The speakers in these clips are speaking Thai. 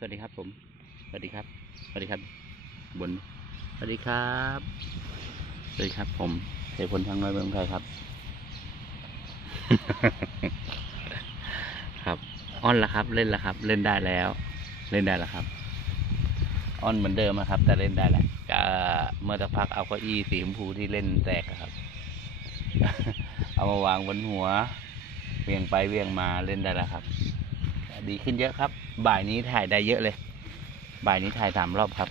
สวัสดีครับผม สวัสดีครับ สวัสดีครับ บน สวัสดีครับ สวัสดีครับ ผมเสพลทางน้อยเมืองไทยครับ ครับอ้อนละครับ เล่นละครับ เล่นได้แล้ว เล่นได้แล้วครับอ้อนเหมือนเดิมอะครับ แต่เล่นได้แหละก็เมื่อสักพักเอาเก้าอี้สีชมพูที่เล่นแตกครับ เอามาวางบนหัวเวียงไปเวียงมาเล่นได้แล้วครับ ดีขึ้นเยอะครับ บ่ายนี้ถ่ายได้เยอะเลย บ่ายนี้ถ่ายสามรอบครับ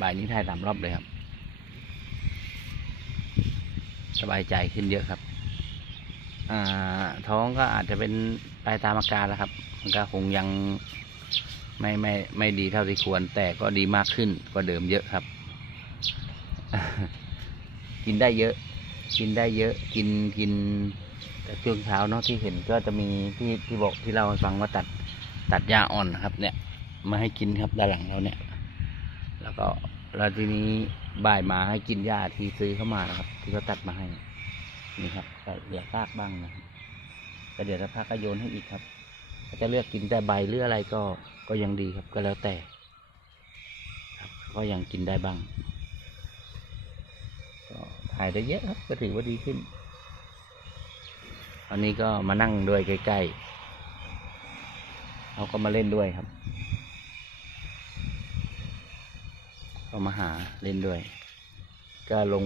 บ่ายนี้ถ่ายสามรอบเลยครับ สบายใจขึ้นเยอะครับ อ่า ท้องก็อาจจะเป็นไปตามอาการแล้วครับ มันก็คงยังไม่ไม่ไม่ดีเท่าที่ควร แต่ก็ดีมากขึ้นกว่าเดิมเยอะครับ กินได้เยอะ กินได้เยอะ กินกิน แต่ช่วงเช้าเนาะที่เห็นก็จะมีที่ที่บอกที่เราฟังว่าตัดตัดหญ้าอ่อนครับ เนี่ย มาให้กินครับด้านหลังเราเนี่ย แล้วก็แล้วทีนี้บ่ายมาให้กินหญ้าที่ซื้อเข้ามานะครับ ที่เขาตัดมาให้ นี่ครับก็เหลือซากบ้างนะครับแต่เดี๋ยวถ้าพักก็โยนให้อีกครับถ้าจะเลือกกินแต่ใบหรืออะไรก็ก็ยังดีครับก็แล้วแต่ครับก็ยังกินได้บ้างก็ถ่ายได้เยอะครับก็ถือว่าดีขึ้น อันนี้ก็มานั่งด้วยใกล้ๆเขาก็มาเล่นด้วยครับ ก็มาหาเล่นด้วย ก็ลง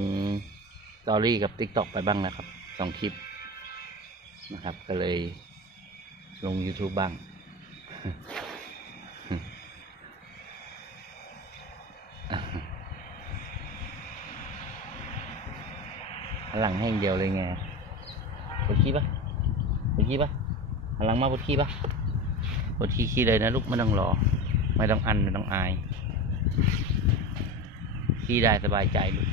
สตอรี่กับ t ิ k t o k ไปบ้างนะครับสองคลิปนะครับ ก็เลยลง YouTube บ้าง หลังแห้งเดียวเลยไง ดขี้ปะปวดขี้ปะหันหลังมาปวดขี้ปะปวดขี้ขี้เลยนะลูกไม่ต้องรอ ไม่ต้องอันไม่ต้องอาย ขี้ได้สบายใจลูก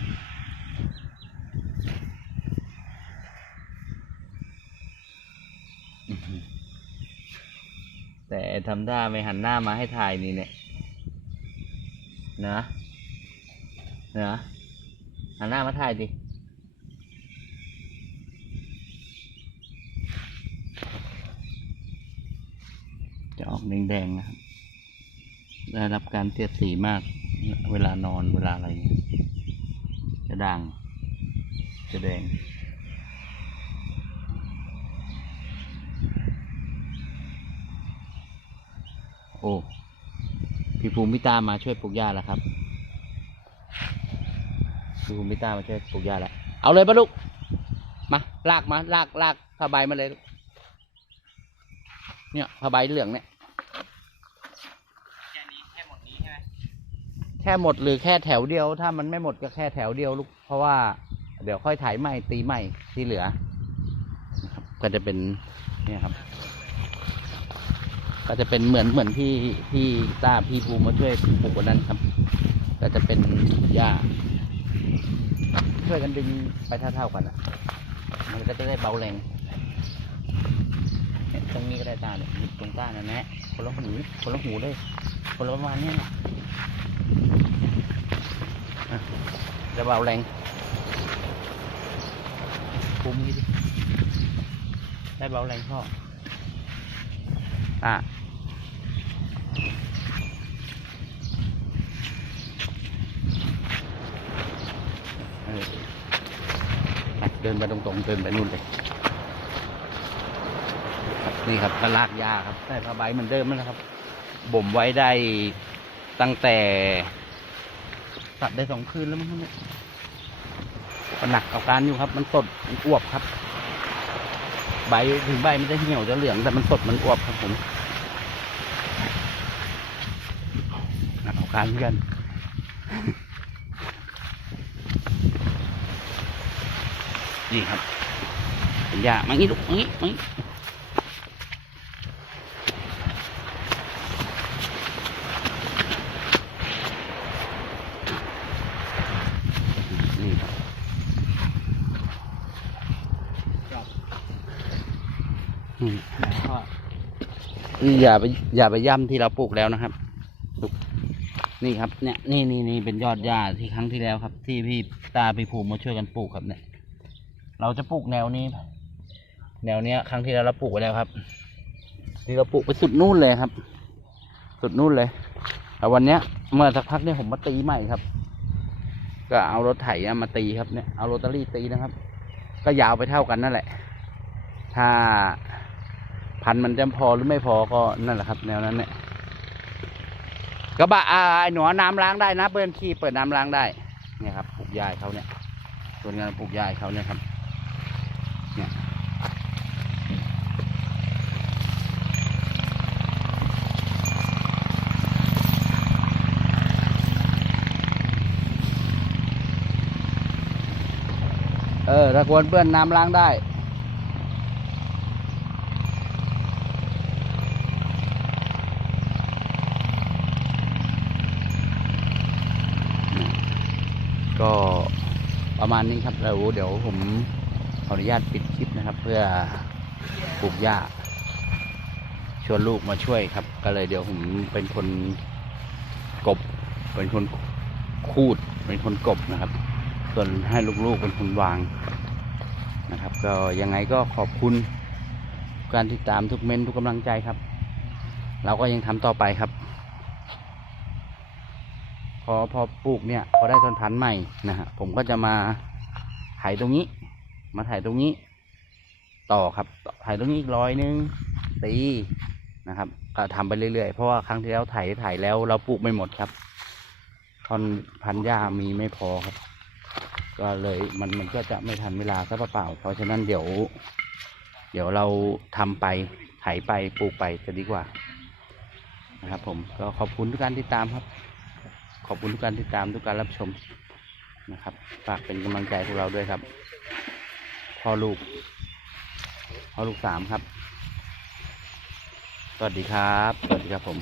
แต่ทำท่าไม่หันหน้ามาให้ถ่ายนี่เนี่ยนะนะหันหน้ามาถ่ายดิ ออกแดงๆนะครับ ได้รับการเสียดสีมาก เวลานอนเวลาอะไรเงี้ยจะด่างจะแดง โอ้พี่ภูมิตามาช่วยปลูกหญ้าแล้วครับพี่ภูมิพิตามาช่วยปลูกหญ้าแล้ว เอาเลยปะลูก มา ลากมา ลากลากผ้าใบมาเลยลูกเนี่ยผ้าใบเหลืองเนี่ย แค่นี้แค่หมดนี้ใช่ไหม แค่หมดหรือแค่แถวเดียว ถ้ามันไม่หมดก็แค่แถวเดียวลูกเพราะว่าเดี๋ยวค่อยถ่ายใหม่ตีใหม่ที่เหลือนะครับก็จะเป็นเนี่ยครับ ก็จะเป็นเหมือนเหมือนที่ที่ตาพี่ภูมิมาช่วยปลูกวันนั้นครับ ก็จะเป็นหญ้าช่วยกันดึงไปเท่าๆกันอะ มันก็จะได้เบาแรง เนี่ยตรงนี้ก็ได้ตาเนี่ยตรงตาเนี่ยแนะคนละหูคนละหูเลยคนละประมาณเนี้ยนะอะจะเบาแรงคุ้มนี้ดิได้เบาแรงพ่ออะเดินไปตรงๆเดินไปนู่นเลย นี่ครับก็ลากยาครับใส่ผ้าใบเหมือนเดิมนั่ละครับ บ่มไว้ได้ตั้งแต่ตัดได้สองคืนแล้วมั้งเนี่ยมันหนักเอาการอยู่ครับ มันสดมันอวบครับ ใบถึงใบมันจะเหี่ยวจะเหลืองแต่มันสดมันอวบครับผมหนักเอาการเหมือนกันนี่ครับเป็นยามางี้ลูกมางี้มางี้นี่ครับ อืมแล้วก็นี่อย่าไปอย่าไปย่ำที่เราปลูกแล้วนะครับ นี่ครับเนี่ยนี่นี่นี่เป็นยอดหญ้าที่ครั้งที่แล้วครับ ที่พี่ตาพี่ภูมิมาช่วยกันปลูกครับเนี่ย เราจะปลูกแนวนี้ แนวเนี้ย ครั้งที่แล้วเราปลูกไว้แล้วครับนี่เราปลูกไปสุดนู่นเลยครับ สุดนู่นเลยแต่วันเนี้ย เมื่อสักพักเนี่ยผมมาตีใหม่ครับ ก็เอารถไถมาตีครับเนี่ยเอาโรตารี่ตีนะครับ ก็ยาวไปเท่ากันนั่นแหละ ถ้า พันมันจะพอหรือไม่พอก็นั่นแหละครับ แนวนั้นเนี่ยกระบะอ่าไอ้หนูเอน้ำล้างได้นะเปิดขี้เปิดน้ำล้างได้ เนี่ยครับปลูกยายเขาเนี่ยส่วนงานปลูกยายเขาเนี่ยครับ เนี่ยเออถ้ากวนเปื้อนน้ำล้างได้ ก็ ประมาณนี้ครับแล้วเดี๋ยวผมขออนุญาตปิดคลิปนะครับ เพื่อปลูกหญ้าชวนลูกมาช่วยครับ ก็เลยเดี๋ยวผมเป็นคนกบ เป็นคนคูด เป็นคนกบนะครับ ส่วนให้ลูกๆเป็นคนวางนะครับ ก็ยังไงก็ขอบคุณการติดตามทุกเมนทุกกำลังใจครับ เราก็ยังทำต่อไปครับ อพอปลูกเนี่ยพอได้ต้นพันธุ์ใหม่นะฮะผมก็จะมาไถตรงนี้ มาไถตรงนี้ ต่อครับไถตรงนี้อีกร้อยหนึงตีนะครับ ก็ทำไปเรื่อยๆเพราะว่าครั้งที่แล้วไถไถแล้วเราปลูกไม่หมดครับท่อนพันหญ้ามีไม่พอครับ ก็เลยมันมันก็จะไม่ทันเวลาซะเปล่าเพราะฉะนั้นเดี๋ยว เดี๋ยวเราทำไปไถไปปลูกไปจะดีกว่านะครับผมก็ขอบคุณทุกการติดตามครับ ขอบคุณทุกการติดตามทุกการรับชมนะครับ ฝากเป็นกำลังใจพวกเราด้วยครับพ่อลูกพ่อลูกสามครับ สวัสดีครับ สวัสดีครับผม